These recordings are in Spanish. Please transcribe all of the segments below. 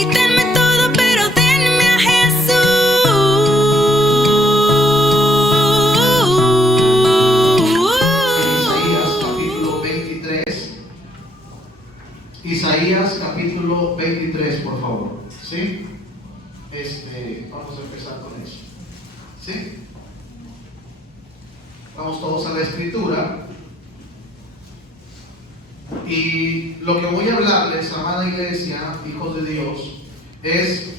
quítenme todo, pero denme a Jesús. Isaías capítulo 23, por favor. ¿Sí? Vamos a empezar con eso. ¿Sí? Vamos todos a la escritura. Y lo que voy a hablarles, amada iglesia, hijos de Dios, es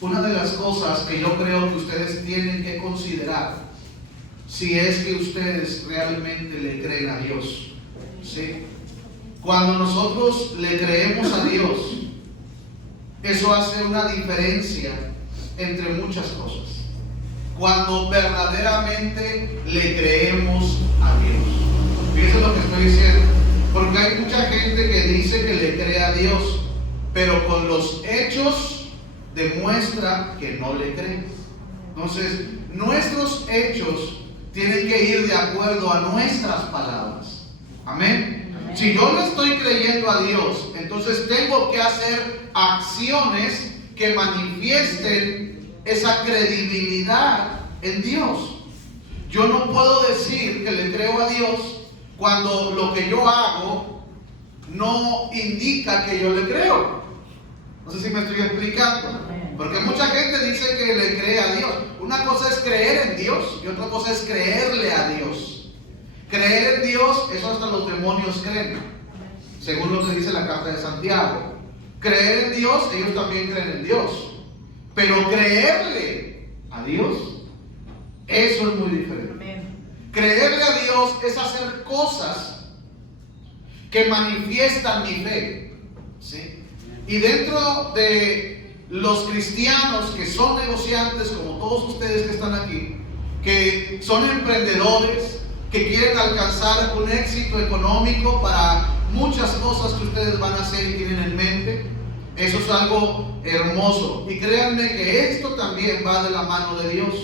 una de las cosas que yo creo que ustedes tienen que considerar si es que ustedes realmente le creen a Dios. ¿Sí? Cuando nosotros le creemos a Dios, eso hace una diferencia entre muchas cosas. Cuando verdaderamente le creemos a Dios. Fíjense lo que estoy diciendo. Porque hay mucha gente que dice que le cree a Dios, pero con los hechos demuestra que no le cree. Entonces, nuestros hechos tienen que ir de acuerdo a nuestras palabras. Amén. Si yo le estoy creyendo a Dios, entonces tengo que hacer acciones que manifiesten esa credibilidad en Dios. Yo no puedo decir que le creo a Dios cuando lo que yo hago no indica que yo le creo. No sé si me estoy explicando. Porque mucha gente dice que le cree a Dios. Una cosa es creer en Dios y otra cosa es creerle a Dios. Creer en Dios, eso hasta los demonios creen, según lo que dice la carta de Santiago. Creer en Dios, ellos también creen en Dios. Pero creerle a Dios, eso es muy diferente. Creerle a Dios es hacer cosas que manifiestan mi fe. ¿Sí? Y dentro de los cristianos que son negociantes, como todos ustedes que están aquí, que son emprendedores, que quieren alcanzar un éxito económico para muchas cosas que ustedes van a hacer y tienen en mente, eso es algo hermoso. Y créanme que esto también va de la mano de Dios.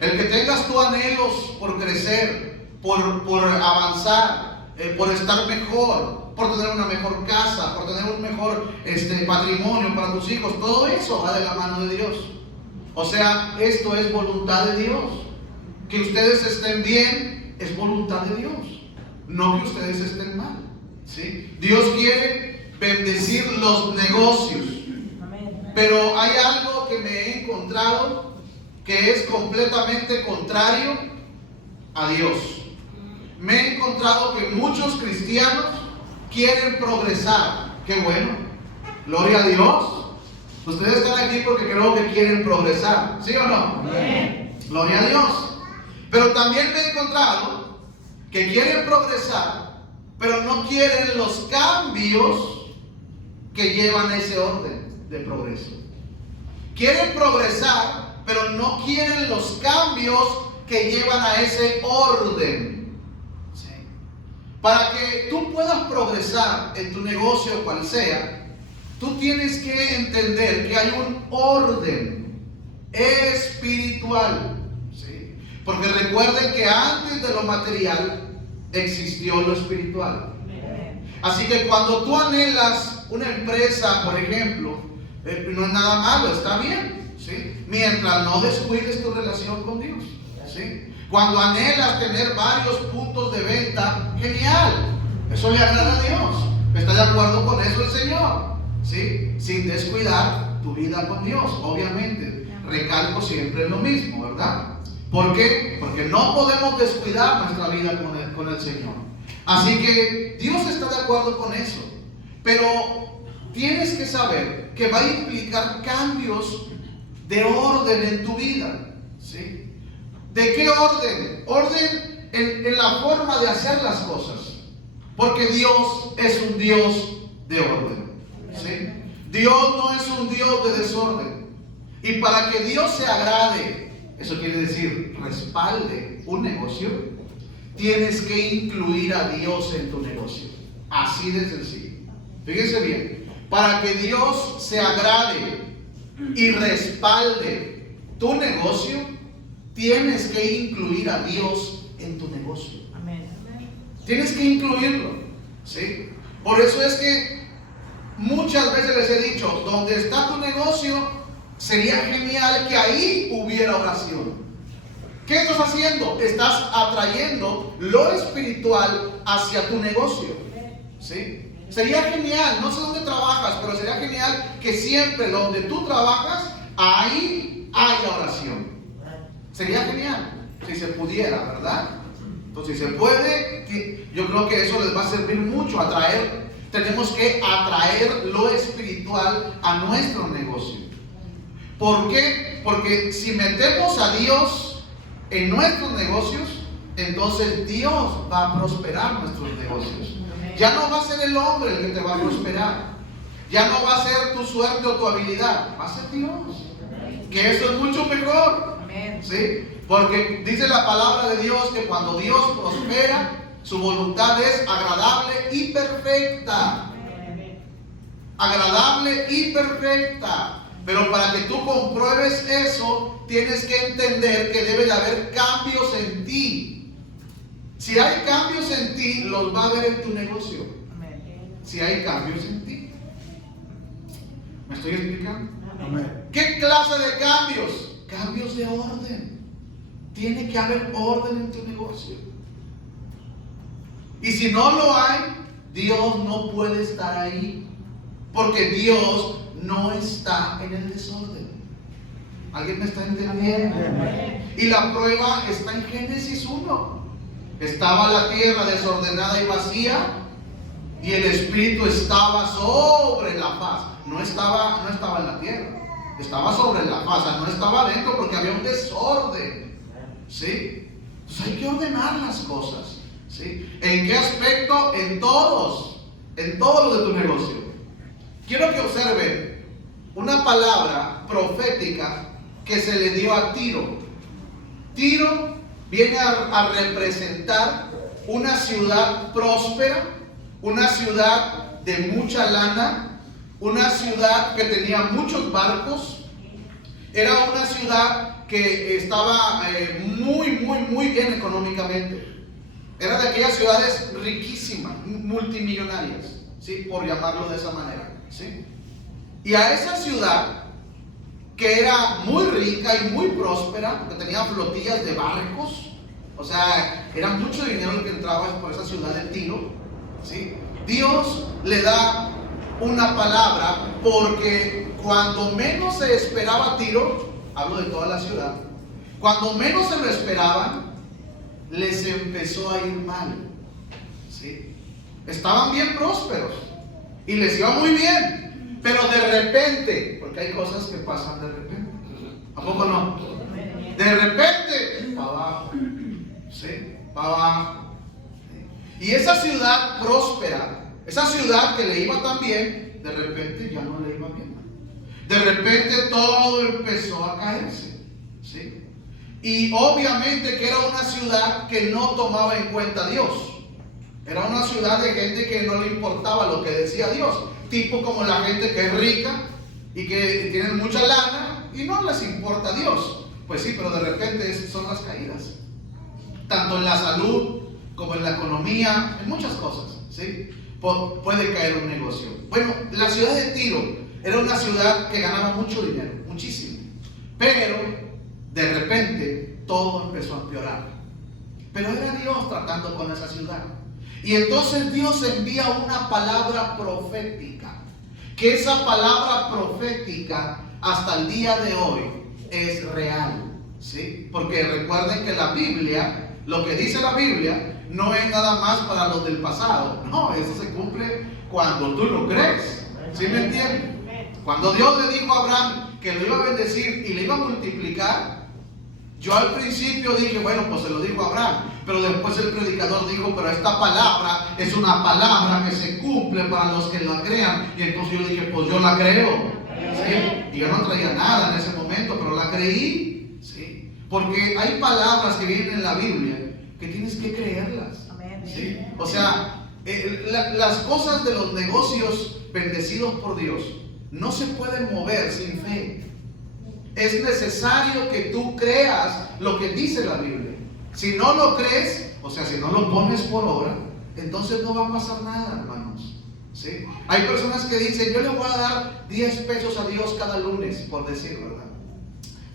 El que tengas tú anhelos por crecer, por avanzar, por estar mejor, por tener una mejor casa, por tener un mejor patrimonio para tus hijos, todo eso va de la mano de Dios. O sea, esto es voluntad de Dios. Que ustedes estén bien es voluntad de Dios, no que ustedes estén mal. ¿Sí? Dios quiere bendecir los negocios, pero hay algo que me he encontrado que es completamente contrario a Dios. Me he encontrado que muchos cristianos quieren progresar. Qué bueno, gloria a Dios. Ustedes están aquí porque creo que quieren progresar, ¿sí o no? Amén. Gloria a Dios. Pero también me he encontrado que quieren progresar, pero no quieren los cambios que llevan a ese orden de progreso. Quieren progresar, pero no quieren los cambios que llevan a ese orden. ¿Sí? Para que tú puedas progresar en tu negocio, cual sea, tú tienes que entender que hay un orden espiritual. ¿Sí? Porque recuerden que antes de lo material existió lo espiritual. Así que cuando tú anhelas una empresa, por ejemplo, no es nada malo, está bien. ¿Sí? Mientras no descuides tu relación con Dios. ¿Sí? Cuando anhelas tener varios puntos de venta, genial, eso le agrada a Dios. ¿Está de acuerdo con eso el Señor? ¿Sí? Sin descuidar tu vida con Dios, obviamente. Recalco siempre lo mismo, ¿verdad? ¿Por qué? Porque no podemos descuidar nuestra vida con el Señor. Así que Dios está de acuerdo con eso. Pero tienes que saber que va a implicar cambios de orden en tu vida. ¿Sí? ¿De qué orden? Orden en la forma de hacer las cosas. Porque Dios es un Dios de orden. ¿Sí? Dios no es un Dios de desorden. Y para que Dios se agrade, eso quiere decir respalde un negocio, tienes que incluir a Dios en tu negocio. Así de sencillo. Fíjense bien. Para que Dios se agrade y respalde tu negocio, tienes que incluir a Dios en tu negocio. Amén. Tienes que incluirlo. ¿Sí? Por eso es que muchas veces les he dicho, donde está tu negocio, sería genial que ahí hubiera oración. ¿Qué estás haciendo? Estás atrayendo lo espiritual hacia tu negocio. ¿Sí? Sería genial, no sé dónde trabajas, pero sería genial que siempre donde tú trabajas, ahí haya oración. Sería genial, si se pudiera, ¿verdad? Entonces, si se puede, yo creo que eso les va a servir mucho, tenemos que atraer lo espiritual a nuestro negocio. ¿Por qué? Porque si metemos a Dios en nuestros negocios, entonces Dios va a prosperar nuestros negocios. Ya no va a ser el hombre el que te va a prosperar. Ya no va a ser tu suerte o tu habilidad. Va a ser Dios. Que eso es mucho mejor. ¿Sí? Porque dice la palabra de Dios que cuando Dios prospera, su voluntad es agradable y perfecta. Agradable y perfecta. Pero para que tú compruebes eso, tienes que entender que debe de haber cambios en ti. Si hay cambios en ti, los va a ver en tu negocio. Si hay cambios en ti. ¿Me estoy explicando? Amén. ¿Qué clase de cambios? Cambios de orden. Tiene que haber orden en tu negocio. Y si no lo hay, Dios no puede estar ahí. Porque Dios no está en el desorden. ¿Alguien me está entendiendo? Amén. Y la prueba está en Génesis 1. Estaba la tierra desordenada y vacía, y el Espíritu estaba sobre la faz. No estaba en la tierra, estaba sobre la faz, no estaba adentro porque había un desorden. ¿Sí? Entonces hay que ordenar las cosas. ¿Sí? ¿En qué aspecto? En todos los de tu negocio. Quiero que observen una palabra profética que se le dio a Tiro. Tiro viene a representar una ciudad próspera, una ciudad de mucha lana, una ciudad que tenía muchos barcos. Era una ciudad que estaba muy bien económicamente. Era de aquellas ciudades riquísimas, multimillonarias, ¿sí? Por llamarlo de esa manera, ¿sí? Y a esa ciudad, que era muy rica y muy próspera, porque tenía flotillas de barcos, o sea, era mucho dinero el que entraba por esa ciudad de Tiro, ¿sí? Dios le da una palabra porque cuando menos se esperaba Tiro, hablo de toda la ciudad, cuando menos se lo esperaban, les empezó a ir mal, ¿sí? Estaban bien prósperos y les iba muy bien, pero de repente, porque hay cosas que pasan de repente, ¿a poco no? De repente, para abajo, ¿sí? Para abajo. Y esa ciudad próspera, esa ciudad que le iba tan bien, de repente ya no le iba bien. De repente todo empezó a caerse, ¿sí? Y obviamente que era una ciudad que no tomaba en cuenta a Dios. Era una ciudad de gente que no le importaba lo que decía Dios. Tipo como la gente que es rica y que tienen mucha lana y no les importa a Dios. Pues sí, pero de repente son las caídas. Tanto en la salud como en la economía, en muchas cosas, ¿sí? Puede caer un negocio. Bueno, la ciudad de Tiro era una ciudad que ganaba mucho dinero, muchísimo. Pero de repente todo empezó a empeorar. Pero era Dios tratando con esa ciudad. Y entonces Dios envía una palabra profética. Que esa palabra profética hasta el día de hoy es real, ¿sí? Porque recuerden que la Biblia, lo que dice la Biblia, no es nada más para los del pasado. No, eso se cumple cuando tú lo crees. ¿Sí me entienden? Cuando Dios le dijo a Abraham que lo iba a bendecir y le iba a multiplicar, yo al principio dije, bueno, pues se lo dijo a Abraham. Pero después el predicador dijo, pero esta palabra es una palabra que se cumple para los que la crean. Y entonces yo dije, pues yo la creo, ¿sí? Y yo no traía nada en ese momento, pero la creí, ¿sí? Porque hay palabras que vienen en la Biblia que tienes que creerlas, ¿sí? O sea, las cosas de los negocios bendecidos por Dios no se pueden mover sin fe. Es necesario que tú creas lo que dice la Biblia. Si no lo crees, o sea, si no lo pones por obra, entonces no va a pasar nada, hermanos. ¿sí? Hay personas que dicen, yo le voy a dar 10 pesos a Dios cada lunes, por decir, ¿verdad?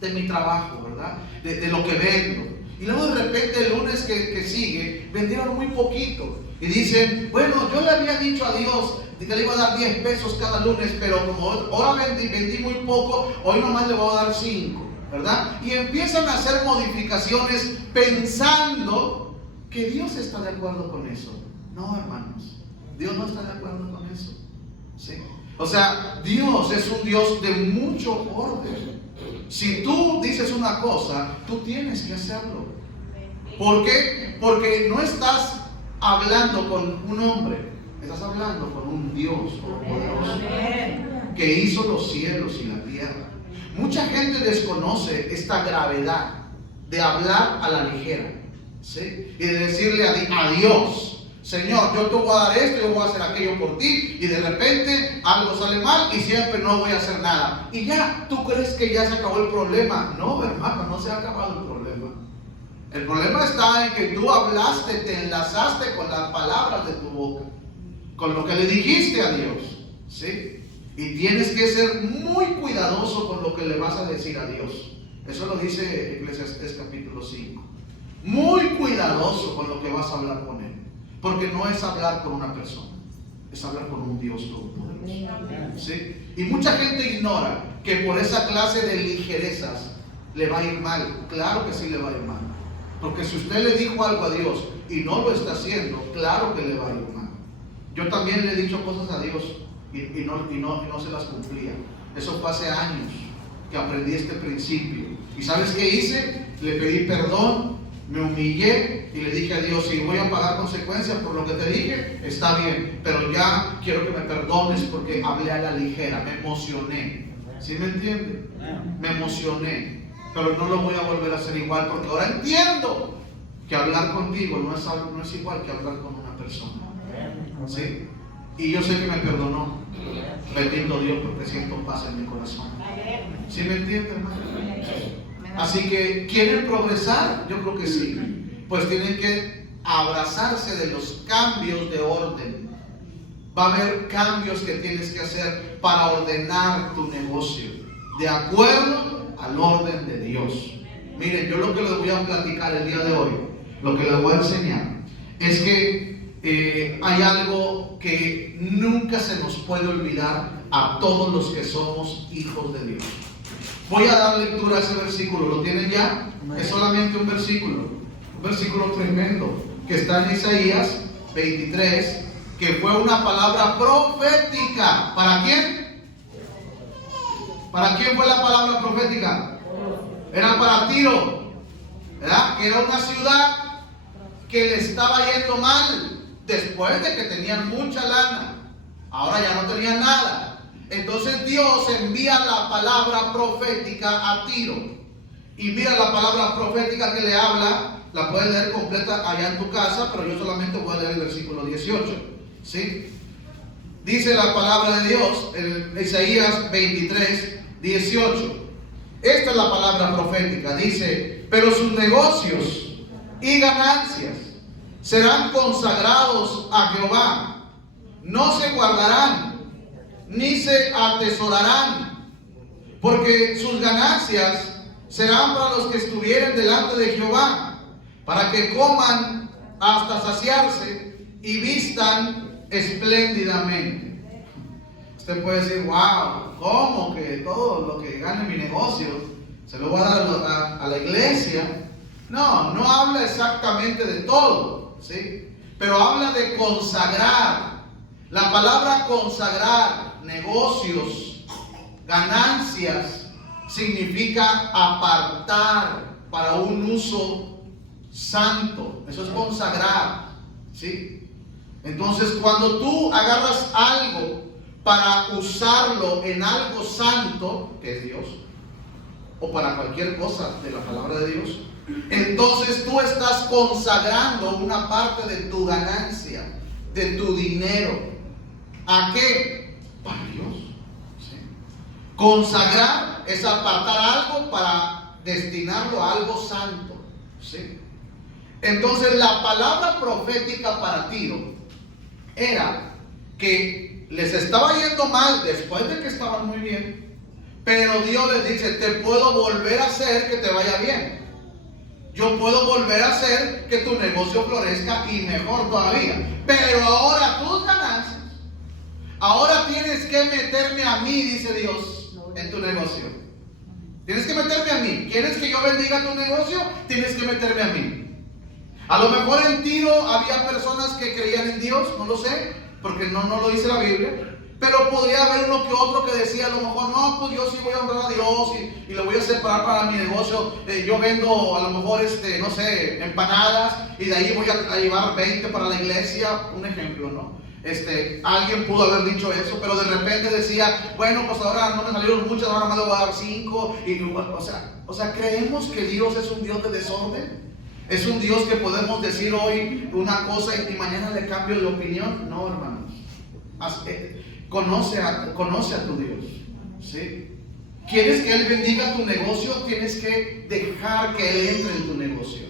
De mi trabajo, ¿verdad? De lo que vendo. Y luego de repente el lunes que sigue, vendieron muy poquito. Y dicen, bueno, yo le había dicho a Dios que le iba a dar 10 pesos cada lunes, pero como ahora vendí muy poco, hoy nomás le voy a dar 5, ¿verdad? Y empiezan a hacer modificaciones pensando que Dios está de acuerdo con eso. No, hermanos, Dios no está de acuerdo con eso, ¿sí? O sea, Dios es un Dios de mucho orden. Si tú dices una cosa, tú tienes que hacerlo. ¿Por qué? Porque no estás hablando con un hombre, estás hablando con un Dios todopoderoso que hizo los cielos y la tierra. Mucha gente desconoce esta gravedad de hablar a la ligera, ¿sí? Y de decirle a Dios, Señor, yo te voy a dar esto, yo voy a hacer aquello por ti, y de repente algo sale mal y siempre no voy a hacer nada. Y ya, ¿tú crees que ya se acabó el problema? No, hermano, no se ha acabado el problema. El problema está en que tú hablaste, te enlazaste con las palabras de tu boca, con lo que le dijiste a Dios, ¿sí? Y tienes que ser muy cuidadoso con lo que le vas a decir a Dios. Eso lo dice Eclesiastés capítulo 5. Muy cuidadoso con lo que vas a hablar con Él. Porque no es hablar con una persona, es hablar con un Dios todopoderoso, ¿sí? Y mucha gente ignora que por esa clase de ligerezas le va a ir mal. Claro que sí le va a ir mal. Porque si usted le dijo algo a Dios y no lo está haciendo, claro que le va a ir mal. Yo también le he dicho cosas a Dios y no se las cumplía. Eso fue hace años que aprendí este principio. ¿Y sabes qué hice? Le pedí perdón, me humillé y le dije a Dios, si voy a pagar consecuencias por lo que te dije, está bien, pero ya quiero que me perdones porque hablé a la ligera, me emocioné. ¿Sí me entiende? Me emocioné, pero no lo voy a volver a hacer igual, porque ahora entiendo que hablar contigo no es igual que hablar con una persona, ¿sí? Y yo sé que me perdonó. Bendito Dios, porque siento paz en mi corazón. ¿Sí me entiende, hermano? Así que, ¿quieren progresar? Yo creo que sí. Pues tienen que abrazarse de los cambios de orden. Va a haber cambios que tienes que hacer para ordenar tu negocio, de acuerdo al orden de Dios. Miren, yo lo que les voy a platicar el día de hoy, lo que les voy a enseñar, es que hay algo que nunca se nos puede olvidar a todos los que somos hijos de Dios. Voy a dar lectura a ese versículo. ¿Lo tienen ya? Es solamente un versículo tremendo, que está en Isaías 23, que fue una palabra profética. ¿Para quién? ¿Para quién fue la palabra profética? Era para Tiro, ¿verdad? Que era una ciudad que le estaba yendo mal, después de que tenían mucha lana. Ahora ya no tenían nada. Entonces Dios envía la palabra profética a Tiro. Y mira la palabra profética que le habla. La puedes leer completa allá en tu casa, pero yo solamente voy a leer el versículo 18, ¿sí? Dice la palabra de Dios en Isaías 23, 18. Esta es la palabra profética. Dice, pero sus negocios y ganancias serán consagrados a Jehová. No se guardarán ni se atesorarán, porque sus ganancias serán para los que estuvieren delante de Jehová, para que coman hasta saciarse y vistan espléndidamente. Usted puede decir, wow, ¿cómo que todo lo que gane mi negocio se lo voy a dar a la iglesia? No, no habla exactamente de todo, ¿sí? Pero habla de consagrar. La palabra consagrar, negocios, ganancias, significa apartar para un uso santo. Eso es consagrar, ¿sí? Entonces, cuando tú agarras algo para usarlo en algo santo, que es Dios, o para cualquier cosa de la palabra de Dios, entonces tú estás consagrando una parte de tu ganancia, de tu dinero. ¿A qué? Para Dios, ¿sí? Consagrar es apartar algo para destinarlo a algo santo, ¿sí? Entonces la palabra profética para Tiro era que les estaba yendo mal después de que estaban muy bien, pero Dios les dice, te puedo volver a hacer que te vaya bien. Yo puedo volver a hacer que tu negocio florezca y mejor todavía. Pero ahora tus ganancias, ahora tienes que meterme a mí, dice Dios, en tu negocio. Tienes que meterme a mí. ¿Quieres que yo bendiga tu negocio? Tienes que meterme a mí. A lo mejor en Tiro había personas que creían en Dios, no lo sé, porque no lo dice la Biblia. Pero podría haber uno que otro que decía a lo mejor, no, pues yo sí voy a honrar a Dios y lo voy a separar para mi negocio. Yo vendo a lo mejor, no sé, empanadas y de ahí voy a llevar 20 para la iglesia, un ejemplo, ¿no? Alguien pudo haber dicho eso, pero de repente decía, bueno, pues ahora no me salieron muchas, ahora más le voy a dar 5. O sea, creemos que Dios es un Dios de desorden. Es un Dios que podemos decir hoy una cosa y mañana le cambio de opinión. No, hermanos. Conoce a tu Dios, ¿sí? ¿Quieres que Él bendiga tu negocio? Tienes que dejar que Él entre en tu negocio.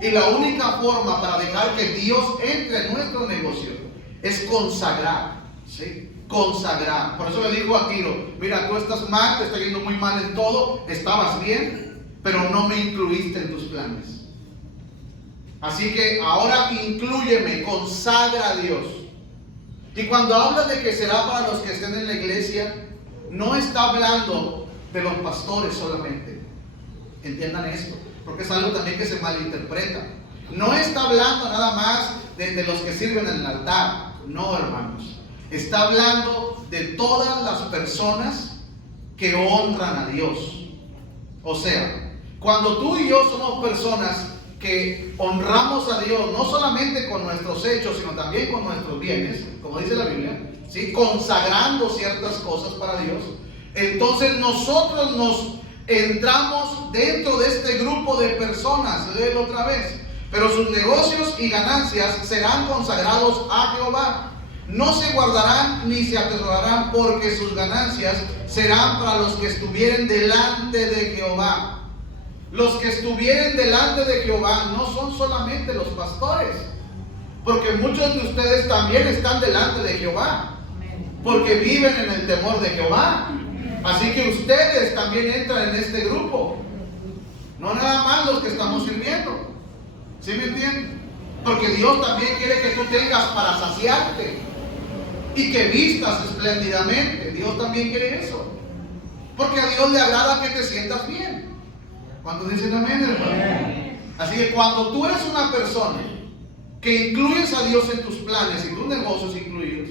Y la única forma para dejar que Dios entre en nuestro negocio es consagrar, ¿sí? Consagrar. Por eso le digo a Tiro, mira, tú estás mal, te está yendo muy mal en todo, estabas bien, pero no me incluiste en tus planes. Así que ahora inclúyeme, consagra a Dios. Y cuando habla de que será para los que estén en la iglesia, no está hablando de los pastores solamente. Entiendan esto, porque es algo también que se malinterpreta. No está hablando nada más de los que sirven en el altar. No, hermanos. Está hablando de todas las personas que honran a Dios. O sea, cuando tú y yo somos personas que honramos a Dios, no solamente con nuestros hechos, sino también con nuestros bienes, como dice la Biblia, ¿sí? Consagrando ciertas cosas para Dios, entonces nosotros nos entramos dentro de este grupo de personas. Léelo otra vez. Pero sus negocios y ganancias serán consagrados a Jehová. No se guardarán ni se atesorarán, porque sus ganancias serán para los que estuvieren delante de Jehová. Los que estuvieren delante de Jehová no son solamente los pastores, porque muchos de ustedes también están delante de Jehová, porque viven en el temor de Jehová. Así que ustedes también entran en este grupo, no nada más los que estamos sirviendo. ¿Sí me entienden? Porque Dios también quiere que tú tengas para saciarte y que vistas espléndidamente. Dios también quiere eso, porque a Dios le agrada que te sientas bien. ¿Cuántos dicen amén, hermano? Así que cuando tú eres una persona que incluyes a Dios en tus planes y tus negocios incluidos,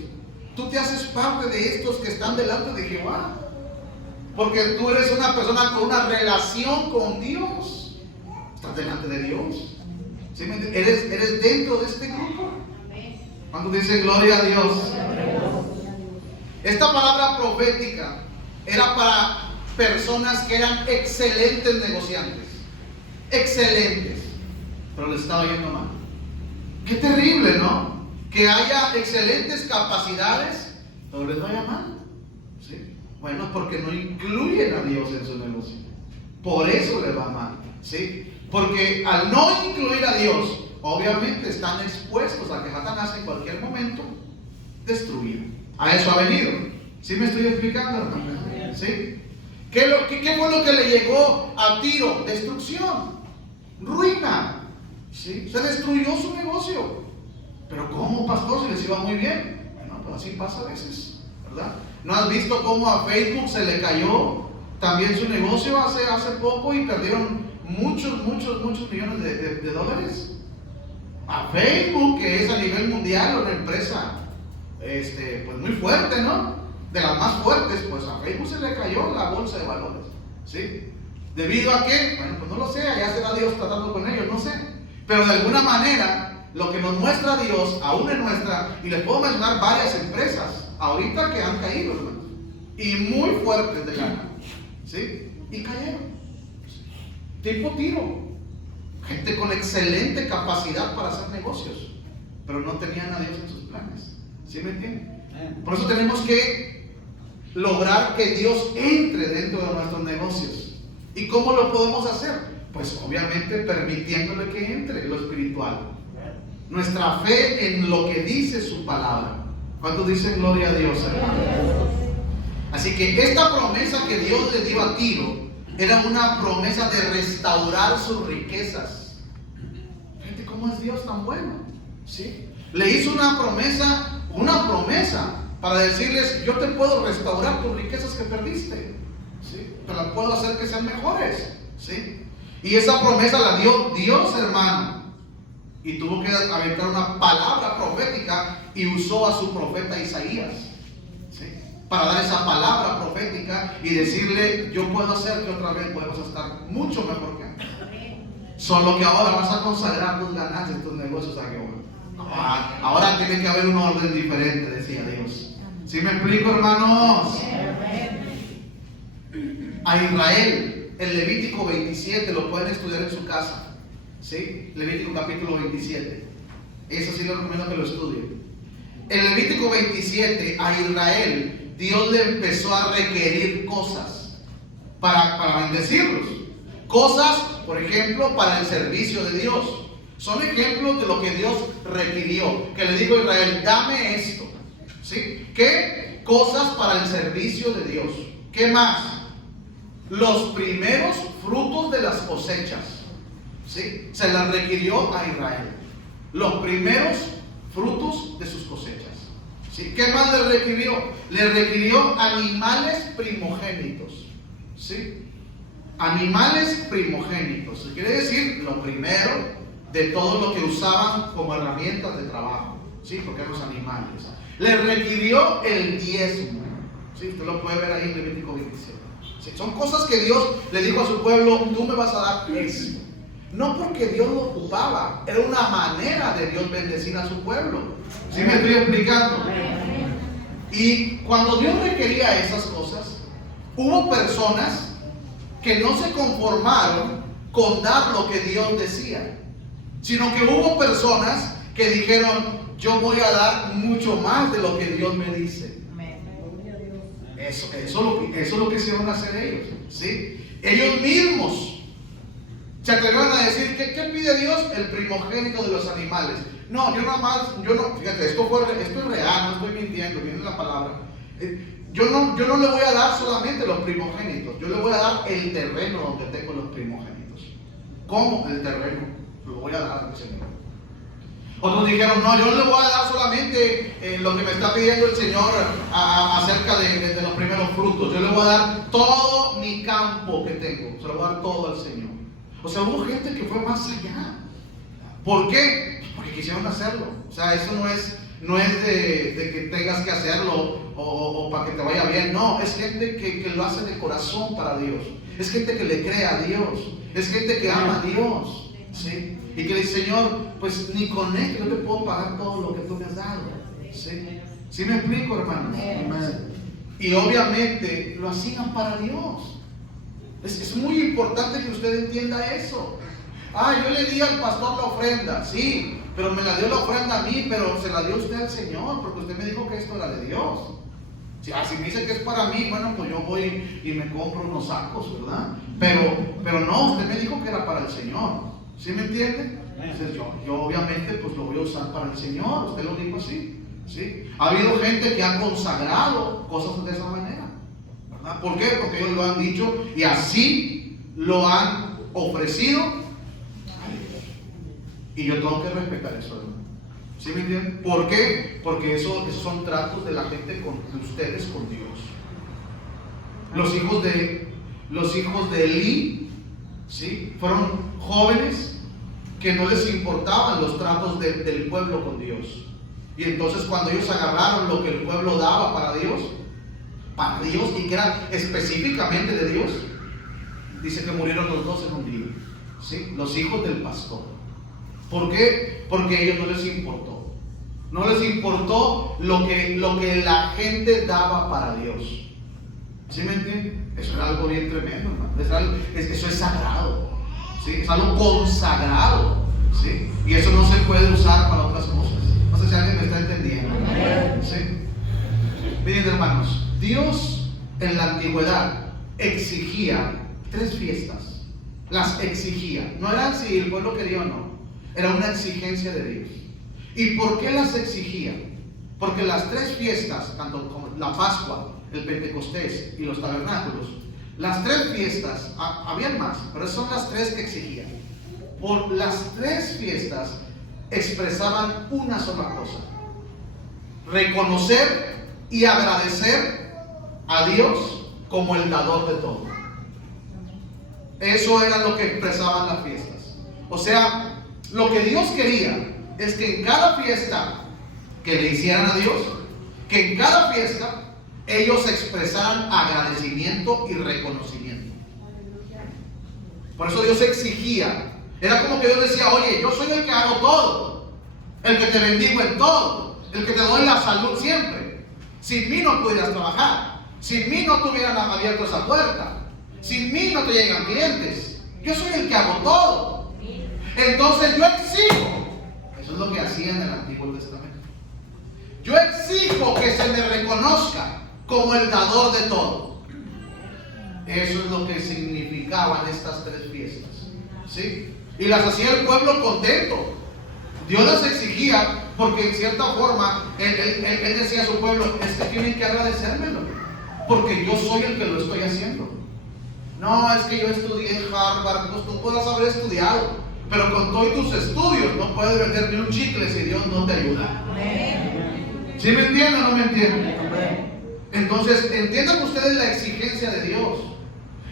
tú te haces parte de estos que están delante de Jehová, porque tú eres una persona con una relación con Dios. Estás delante de Dios. ¿Sí me entiendes? Eres dentro de este grupo. ¿Cuántos dicen gloria a Dios? Esta palabra profética era para personas que eran excelentes negociantes, excelentes, pero les estaba yendo mal. Qué terrible, ¿no? Que haya excelentes capacidades, pero les vaya mal, ¿sí? Bueno, porque no incluyen a Dios en su negocio. Por eso les va mal, ¿sí? Porque al no incluir a Dios, obviamente están expuestos a que Satanás en cualquier momento destruya. A eso ha venido. ¿Sí me estoy explicando, hermano? ¿Sí? ¿Qué fue lo que le llegó a Tiro? Destrucción, ruina, ¿sí? Se destruyó su negocio. Pero ¿cómo, pastor? Si les iba muy bien. Bueno, pues así pasa a veces, ¿verdad? ¿No has visto cómo a Facebook se le cayó también su negocio hace poco y perdieron muchos millones de dólares? A Facebook, que es a nivel mundial una empresa pues muy fuerte, ¿no? De las más fuertes, pues a Facebook se le cayó la bolsa de valores, ¿sí? ¿Debido a qué? Bueno, pues no lo sé, ya será Dios tratando con ellos, no sé. Pero de alguna manera, lo que nos muestra Dios, aún en nuestra, y les puedo mencionar varias empresas, ahorita que han caído, hermanos, y muy fuertes de gana, ¿sí? Y cayeron. Tipo Tiro. Gente con excelente capacidad para hacer negocios, pero no tenían a Dios en sus planes. ¿Sí me entienden? Por eso tenemos que lograr que Dios entre dentro de nuestros negocios. ¿Y cómo lo podemos hacer? Pues obviamente permitiéndole que entre en lo espiritual. Nuestra fe en lo que dice su palabra. ¿Cuántos dicen gloria a Dios, hermano? Así que esta promesa que Dios le dio a Tiro era una promesa de restaurar sus riquezas. Fíjate cómo es Dios tan bueno, ¿sí? Le hizo una promesa para decirles: yo te puedo restaurar tus riquezas que perdiste, ¿sí? Te las puedo hacer que sean mejores, ¿sí? Y esa promesa la dio Dios, hermano. Y tuvo que aventar una palabra profética y usó a su profeta Isaías, ¿sí? Para dar esa palabra profética y decirle: yo puedo hacer que otra vez vuelvas a estar mucho mejor que antes. Solo que ahora vas a consagrar tus ganancias, tus negocios a Jehová. Ahora tiene que haber un orden diferente, decía Dios. ¿Sí me explico, hermanos? A Israel, el Levítico 27, lo pueden estudiar en su casa, ¿sí? Levítico capítulo 27. Eso sí les recomiendo que lo estudien. En Levítico 27, a Israel, Dios le empezó a requerir cosas para bendecirlos. Cosas, por ejemplo, para el servicio de Dios. Son ejemplos de lo que Dios requirió. Que le dijo a Israel: dame esto, ¿sí? ¿Qué? Cosas para el servicio de Dios. ¿Qué más? Los primeros frutos de las cosechas, ¿sí? Se las requirió a Israel. Los primeros frutos de sus cosechas, ¿sí? ¿Qué más le requirió? Le requirió animales primogénitos, ¿sí? Animales primogénitos. Quiere decir lo primero de todo lo que usaban como herramientas de trabajo, ¿sí? Porque eran los animales. Le requirió el diezmo, ¿sí? Usted lo puede ver ahí en Levítico 27. ¿Sí? Son cosas que Dios le dijo a su pueblo: tú me vas a dar eso. No porque Dios lo ocupaba, era una manera de Dios bendecir a su pueblo. ¿Sí me estoy explicando? Y cuando Dios requería esas cosas, hubo personas que no se conformaron con dar lo que Dios decía, sino que hubo personas que dijeron: yo voy a dar mucho más de lo que Dios me dice. Eso es lo que hicieron hacer ellos, ¿sí? Ellos mismos se atrevieron a decir: ¿qué pide Dios? El primogénito de los animales. No, fíjate, esto es real, no estoy mintiendo, viene la palabra. Yo no le voy a dar solamente los primogénitos, yo le voy a dar el terreno donde tengo los primogénitos. ¿Cómo? El terreno, lo voy a dar al Señor. Otros dijeron: no, yo no le voy a dar solamente lo que me está pidiendo el Señor acerca de los primeros frutos. Yo le voy a dar todo mi campo que tengo, se lo voy a dar todo al Señor. O sea, hubo gente que fue más allá. ¿Por qué? Porque quisieron hacerlo. O sea, eso no es de que tengas que hacerlo o para que te vaya bien. No, es gente que lo hace de corazón para Dios. Es gente que le cree a Dios. Es gente que ama a Dios, ¿sí? Y que le dice: Señor, pues ni con esto yo te puedo pagar todo lo que tú me has dado, ¿sí? ¿Sí me explico, hermanos? Y obviamente lo hacían para Dios. Es muy importante que usted entienda eso. Yo le di al pastor la ofrenda, sí, pero me la dio la ofrenda a mí, pero se la dio usted al Señor, porque usted me dijo que esto era de Dios. Si me dice que es para mí, bueno, pues yo voy y me compro unos sacos, ¿verdad? Pero no, usted me dijo que era para el Señor. ¿Sí me entiende? Entonces yo obviamente pues lo voy a usar para el Señor. Usted lo dijo así, ¿sí? Ha habido gente que ha consagrado cosas de esa manera, ¿verdad? ¿Por qué? Porque ellos lo han dicho y así lo han ofrecido a Dios. Y yo tengo que respetar eso, ¿verdad? ¿Sí me entienden? ¿Por qué? Porque esos son tratos de la gente de ustedes con Dios. Los hijos de Elí, ¿sí? Fueron jóvenes que no les importaban los tratos del pueblo con Dios. Y entonces cuando ellos agarraron lo que el pueblo daba para Dios, y que era específicamente de Dios, dice que murieron los dos en un día, ¿sí? Los hijos del pastor. ¿Por qué? Porque a ellos no les importó. No les importó lo que la gente daba para Dios. ¿Sí me entienden? Eso era algo bien tremendo, hermano. Eso es sagrado, ¿sí? Es algo consagrado, ¿sí? Y eso no se puede usar para otras cosas. No sé si alguien me está entendiendo, ¿sí? Miren, hermanos, Dios en la antigüedad exigía 3 fiestas. Las exigía. No eran si el pueblo quería o no. Era una exigencia de Dios. ¿Y por qué las exigía? Porque las tres fiestas, tanto como la Pascua, el Pentecostés y los tabernáculos, las tres fiestas, habían más, pero son las tres que exigían. Por las tres fiestas expresaban una sola cosa: reconocer y agradecer a Dios como el dador de todo. Eso era lo que expresaban las fiestas. O sea, lo que Dios quería es que en cada fiesta que le hicieran a Dios, que en cada fiesta ellos expresaran agradecimiento y reconocimiento. Por eso Dios exigía. Era como que Dios decía: oye, yo soy el que hago todo, el que te bendigo en todo, el que te doy la salud siempre. Sin mí no pudieras trabajar, sin mí no tuvieran abierto esa puerta, sin mí no te llegan clientes. Yo soy el que hago todo. Entonces yo exijo. Eso es lo que hacía en el Antiguo Testamento. Yo exijo que se me reconozca como el dador de todo. Eso es lo que significaban estas tres fiestas, ¿sí? Y las hacía el pueblo contento. Dios las exigía porque en cierta forma él decía a su pueblo: es que tienen que agradecérmelo, porque yo soy el que lo estoy haciendo. No, es que yo estudié en Harvard. Pues tú puedas haber estudiado, pero con todos tus estudios no puedes vender ni un chicle si Dios no te ayuda. ¿Sí me entienden o no me entienden? Entonces, entiendan ustedes la exigencia de Dios.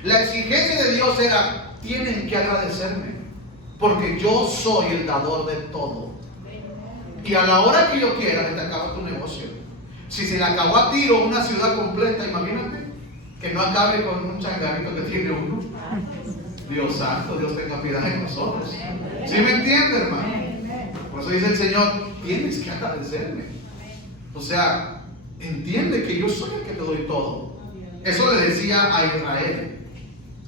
La exigencia de Dios era: tienen que agradecerme, porque yo soy el dador de todo. Y a la hora que yo quiera, se te acaba tu negocio. Si se le acabó a tiro una ciudad completa, imagínate, que no acabe con un changarrito que tiene uno. Dios santo, Dios tenga piedad de nosotros. ¿Sí me entiende, hermano? Por eso dice el Señor: tienes que agradecerme. O sea, entiende que yo soy el que te doy todo. Eso le decía a Israel.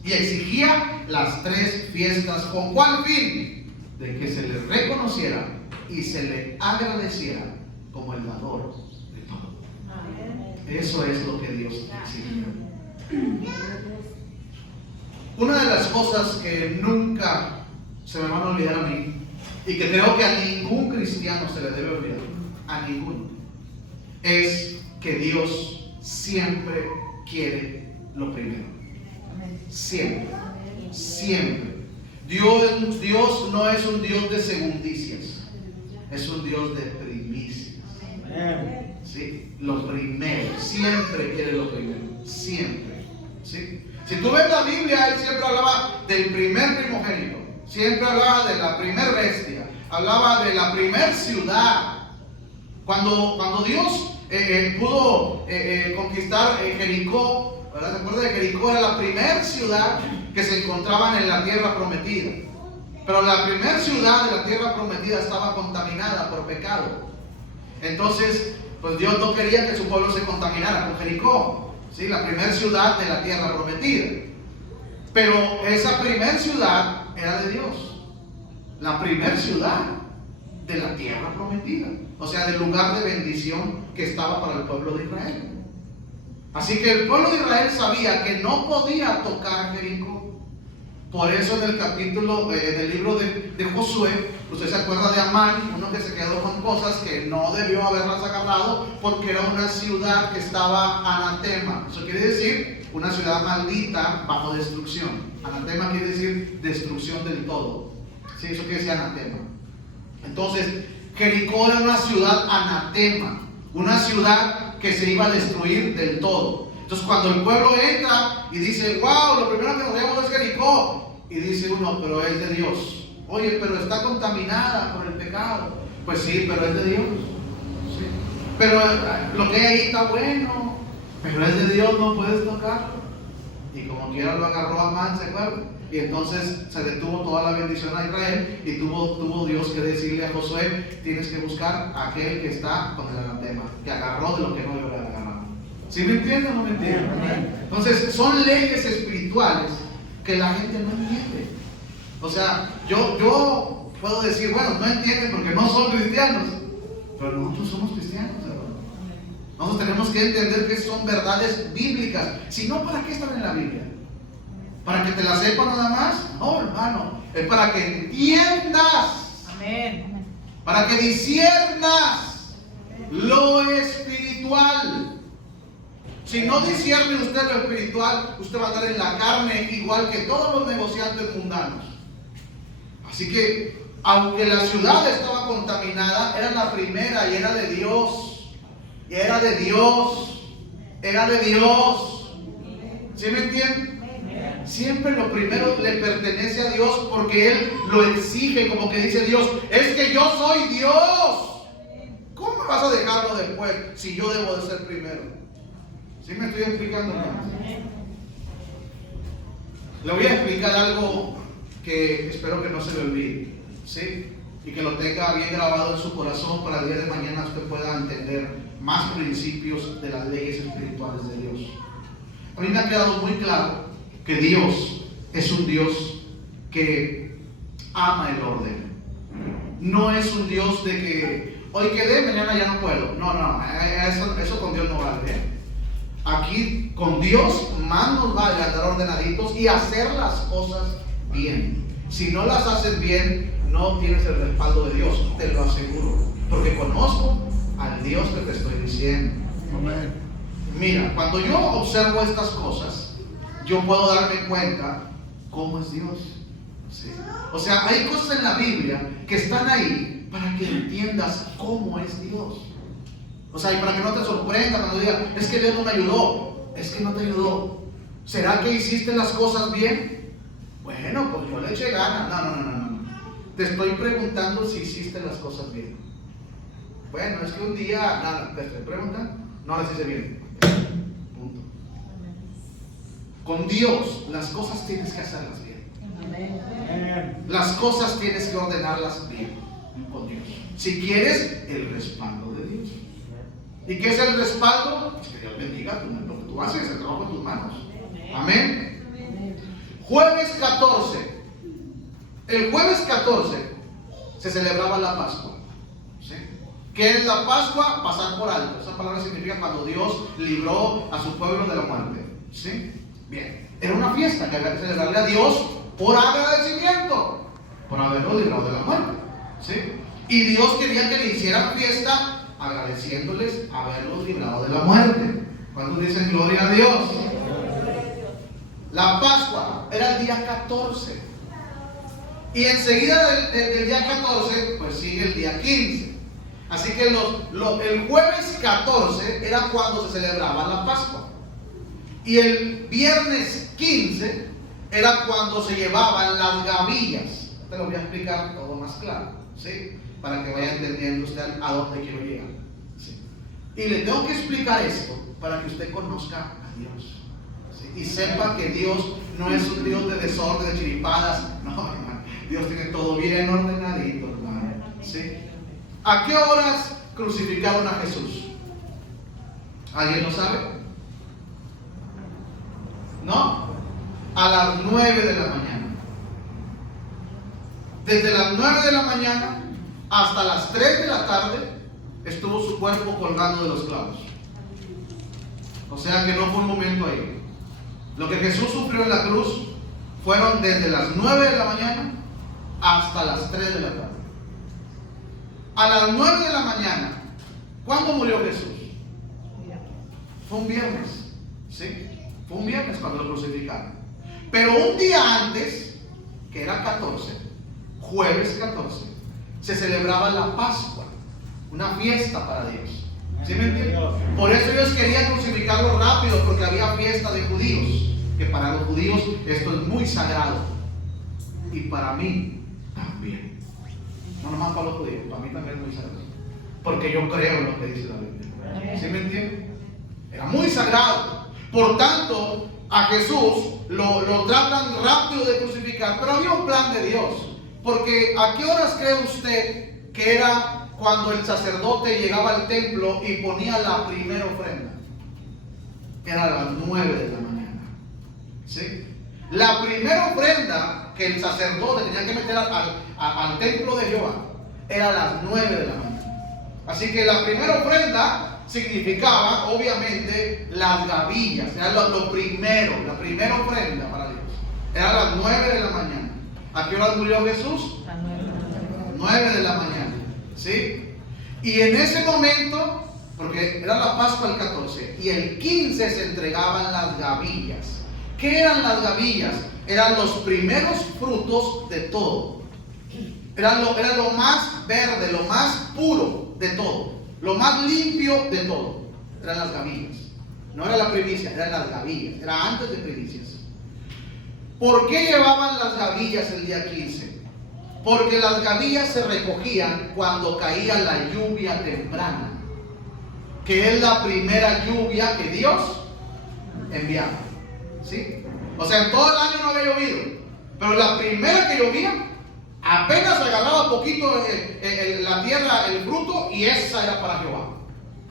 Y exigía las tres fiestas. ¿Con cuál fin? De que se le reconociera y se le agradeciera como el dador de todo. Eso es lo que Dios exigía. Una de las cosas que nunca se me van a olvidar a mí, y que creo que a ningún cristiano se le debe olvidar, a ninguno, es que Dios siempre quiere lo primero. Siempre, siempre. Dios no es un Dios de segundicias, es un Dios de primicias. ¿Sí? Lo primero, siempre quiere lo primero, siempre. ¿Sí? Si tú ves la Biblia, Él siempre hablaba del primer primogénito, siempre hablaba de la primer bestia, hablaba de la primer ciudad. Cuando Dios pudo conquistar Jericó, ¿verdad? ¿Se acuerda de Jericó? Era la primera ciudad que se encontraban en la tierra prometida. Pero la primera ciudad de la tierra prometida estaba contaminada por pecado. Entonces, pues Dios no quería que su pueblo se contaminara con Jericó, ¿sí? La primera ciudad de la tierra prometida. Pero esa primera ciudad era de Dios. La primera ciudad de la tierra prometida. O sea, del lugar de bendición que estaba para el pueblo de Israel. Así que el pueblo de Israel sabía que no podía tocar Jericó. Por eso en el capítulo del libro de Josué, usted se acuerda de Amán, uno que se quedó con cosas que no debió haberlas agarrado porque era una ciudad que estaba anatema. Eso quiere decir una ciudad maldita bajo destrucción. Anatema quiere decir destrucción del todo. Sí, eso quiere decir anatema. Entonces, Jericó era una ciudad anatema, una ciudad que se iba a destruir del todo. Entonces cuando el pueblo entra y dice: wow, lo primero que nos vemos es Jericó, y dice uno: pero es de Dios. Oye, pero está contaminada por el pecado. Pues sí, pero es de Dios. Sí. Pero lo que hay ahí está bueno, pero es de Dios, no puedes tocarlo. Y como quiera lo agarró Amán, ¿se acuerdan? Y entonces se detuvo toda la bendición a Israel, y tuvo Dios que decirle a Josué: tienes que buscar a aquel que está con el anatema, que agarró de lo que no iba a agarrar. ¿Sí me entienden o no me entienden? Entonces son leyes espirituales que la gente no entiende. O sea, yo puedo decir: bueno, no entienden porque no son cristianos, pero nosotros somos cristianos, hermano. Nosotros tenemos que entender que son verdades bíblicas. Si no, ¿para qué están en la Biblia? ¿Para que te la sepas nada más? No, hermano, es para que entiendas. Amén. Para que disciernas. lo espiritual. Si no discierne usted lo espiritual, usted va a estar en la carne igual que todos los negociantes mundanos. Así que, aunque la ciudad estaba contaminada, era la primera y era de Dios. Y era de Dios. Era de Dios. ¿Sí me entienden? Siempre lo primero le pertenece a Dios porque Él lo exige, como que dice Dios, es que yo soy Dios. ¿Cómo me vas a dejarlo después si yo debo de ser primero? ¿Sí me estoy explicando? Le voy a explicar algo que espero que no se le olvide, ¿sí? Y que lo tenga bien grabado en su corazón para el día de mañana usted pueda entender más principios de las leyes espirituales de Dios. A mí me ha quedado muy claro que Dios es un Dios que ama el orden. No es un Dios de que hoy quedé, mañana ya no puedo. No, eso con Dios no vale. Aquí con Dios más nos vale andar ordenaditos y hacer las cosas bien. Si no las haces bien, no tienes el respaldo de Dios, te lo aseguro. Porque conozco al Dios que te estoy diciendo. Amén. Mira, cuando yo observo estas cosas, yo puedo darme cuenta cómo es Dios. ¿Sí? O sea, hay cosas en la Biblia que están ahí para que entiendas cómo es Dios. O sea, y para que no te sorprenda cuando digas, es que Dios no me ayudó. Es que no te ayudó. ¿Será que hiciste las cosas bien? Bueno, pues yo le eché ganas. No. Te estoy preguntando si hiciste las cosas bien. Bueno, es que un día, te estoy preguntando, no las hice bien. Punto. Con Dios, las cosas tienes que hacerlas bien. Las cosas tienes que ordenarlas bien con Dios. Si quieres el respaldo de Dios. ¿Y qué es el respaldo? Pues que Dios bendiga lo que tú haces, el trabajo en tus manos. Amén. Jueves 14. El jueves 14 se celebraba la Pascua. ¿Sí? ¿Qué es la Pascua? Pasar por alto. Esa palabra significa cuando Dios libró a su pueblo de la muerte. ¿Sí? Bien. Era una fiesta que había que celebrarle a Dios por agradecimiento, por haberlo librado de la muerte. ¿Sí? Y Dios quería que le hicieran fiesta agradeciéndoles haberlos librado de la muerte. ¿Cuántos dicen gloria a Dios? La Pascua era el día 14. Y enseguida del día 14, pues sigue el día 15. Así que el jueves 14 era cuando se celebraba la Pascua. Y el viernes 15 era cuando se llevaban las gavillas. Te lo voy a explicar todo más claro, ¿sí? Para que vaya entendiendo usted a dónde quiero llegar. ¿Sí? Y le tengo que explicar esto para que usted conozca a Dios. ¿Sí? Y sepa que Dios no es un Dios de desorden, de chiripadas. No, hermano. Dios tiene todo bien ordenadito, hermano. ¿Sí? ¿A qué horas crucificaron a Jesús? ¿Alguien lo sabe? ¿No? A las 9 de la mañana. Desde las 9 de la mañana hasta las 3 de la tarde estuvo su cuerpo colgando de los clavos. O sea que no fue un momento ahí. Lo que Jesús sufrió en la cruz fueron desde las 9 de la mañana hasta las 3 de la tarde. A las 9 de la mañana, ¿cuándo murió Jesús? Fue un viernes. ¿Sí? Fue un viernes cuando lo crucificaron. Pero un día antes, que era 14, jueves 14, se celebraba la Pascua, una fiesta para Dios. ¿Sí me entienden? Por eso ellos querían crucificarlo rápido, porque había fiesta de judíos, que para los judíos esto es muy sagrado. Y para mí también. No nomás para los judíos, para mí también es muy sagrado. Porque yo creo en lo que dice la Biblia. ¿Sí me entienden? Era muy sagrado. Por tanto, a Jesús lo tratan rápido de crucificar, pero había un plan de Dios. Porque ¿a qué horas cree usted que era cuando el sacerdote llegaba al templo y ponía la primera ofrenda? Era a las 9 de la mañana. ¿Sí? La primera ofrenda que el sacerdote tenía que meter al templo de Jehová era a las 9 de la mañana. Así que la primera ofrenda significaba obviamente las gavillas, era lo primero, la primera ofrenda para Dios. Era a las 9 de la mañana. ¿A qué hora murió Jesús? A las 9 de la mañana. ¿Sí? Y en ese momento, porque era la Pascua el 14, y el 15 se entregaban las gavillas. ¿Qué eran las gavillas? Eran los primeros frutos de todo. Era lo más verde, lo más puro de todo, lo más limpio de todo. Eran las gavillas. No era la primicia, eran las gavillas. Era antes de primicias. ¿Por qué llevaban las gavillas el día 15? Porque las gavillas se recogían cuando caía la lluvia temprana, que es la primera lluvia que Dios enviaba. ¿Sí? O sea, en todo el año no había llovido, pero la primera que llovía, apenas agarraba poquito la tierra, el fruto, y esa era para Jehová,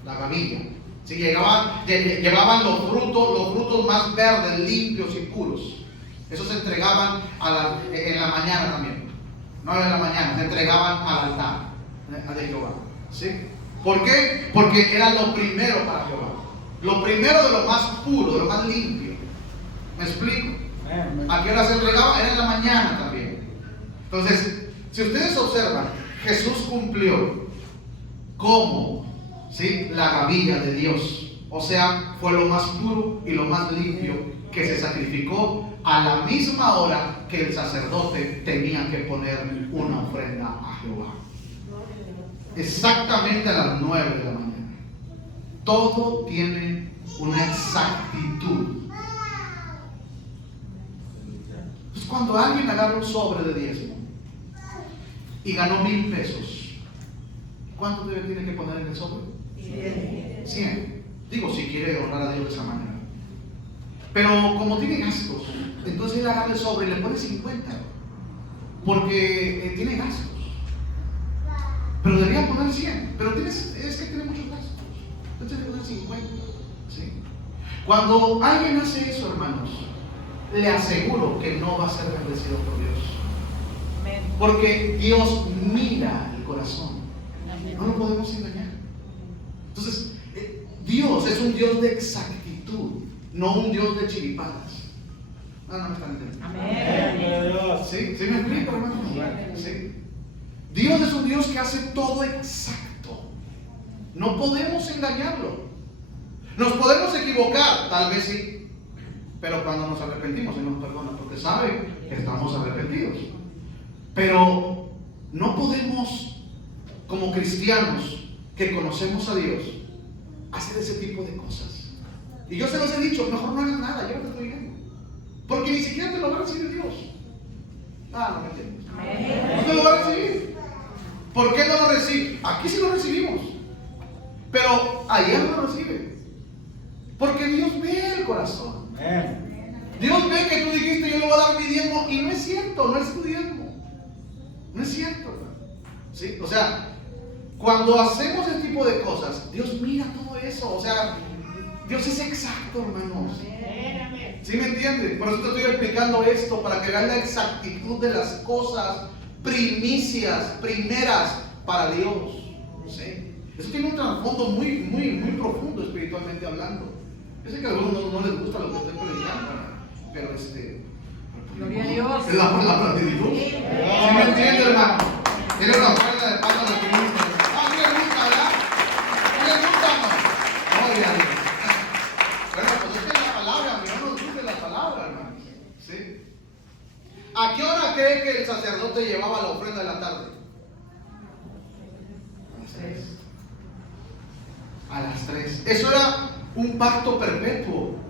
la gavilla. ¿Sí? Llevaban los frutos más verdes, limpios y puros. Esos se entregaban en la mañana también. No en la mañana, se entregaban al altar de Jehová. ¿Sí? ¿Por qué? Porque era lo primero para Jehová. Lo primero de lo más puro, de lo más limpio. ¿Me explico? ¿A qué hora se entregaba? Era en la mañana también. Entonces, si ustedes observan, Jesús cumplió como, ¿sí?, la gavilla de Dios. O sea, fue lo más puro y lo más limpio que se sacrificó a la misma hora que el sacerdote tenía que poner una ofrenda a Jehová. Exactamente a las 9 de la mañana. Todo tiene una exactitud. Entonces, cuando alguien agarra un sobre de diezmo y ganó 1,000 pesos, ¿cuánto tiene que poner en el sobre? 100. Digo, si quiere honrar a Dios de esa manera. Pero como tiene gastos, entonces él agarra el sobre y le pone 50, porque tiene gastos. Pero debería poner 100, pero es que tiene muchos gastos, entonces le pone 50. ¿Sí? Cuando alguien hace eso, hermanos, le aseguro que no va a ser bendecido por Dios. Porque Dios mira el corazón. No lo podemos engañar. Entonces, Dios es un Dios de exactitud, no un Dios de chiripadas. No me están entendiendo. Amén. ¿Sí? ¿Sí me explico, hermano? ¿Sí? Dios es un Dios que hace todo exacto. No podemos engañarlo. Nos podemos equivocar, tal vez sí, pero cuando nos arrepentimos, Él nos perdona, porque sabe que estamos arrepentidos. Pero no podemos, como cristianos que conocemos a Dios, hacer ese tipo de cosas. Y yo se los he dicho, mejor no hagas nada, yo te estoy viendo, porque ni siquiera te lo va a recibir Dios. No me entiendes. No te lo va a recibir. ¿Por qué no lo recibe? Aquí sí lo recibimos, pero allá no lo recibe, porque Dios ve el corazón. Dios ve que tú dijiste, yo le voy a dar mi diezmo, y no es cierto, no es tu diezmo. No es cierto, ¿sí? O sea, cuando hacemos ese tipo de cosas, Dios mira todo eso. O sea, Dios es exacto, hermanos. ¿Sí me entienden? Por eso te estoy explicando esto, para que vean la exactitud de las cosas, primicias, primeras para Dios. ¿Sí? Eso tiene un trasfondo muy, muy, muy profundo espiritualmente hablando. Yo sé que a algunos no les gusta lo que estoy predicando, pero Gloria a Dios. es la palabra de Dios. ¿Sí me entiende, hermano? Tiene una ofrenda de pan a la primicia. Ah, ¿sí le gusta, verdad? ¿Sí le gusta o no? Gloria a Dios. Bueno, pues es que la palabra, que no nos guste la palabra, hermano. ¿Sí? ¿A qué hora cree que el sacerdote llevaba la ofrenda de la tarde? A las 3. A las 3. Eso era un pacto perpetuo.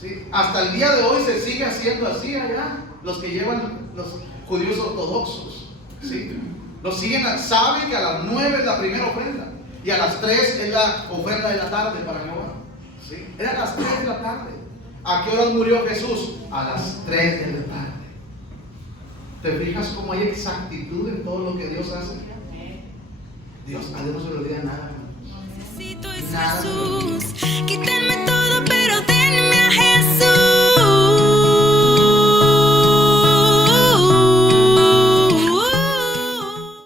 ¿Sí? Hasta el día de hoy se sigue haciendo así allá. Los que llevan los judíos ortodoxos, ¿sí? Los siguen, saben que a las 9 es la primera ofrenda y a las 3 es la ofrenda de la tarde para Jehová. ¿Sí? Era a las 3 de la tarde. ¿A qué horas murió Jesús? A las 3 de la tarde. ¿Te fijas cómo hay exactitud en todo lo que Dios hace? A Dios no se le olvida nada. Necesito es Jesús.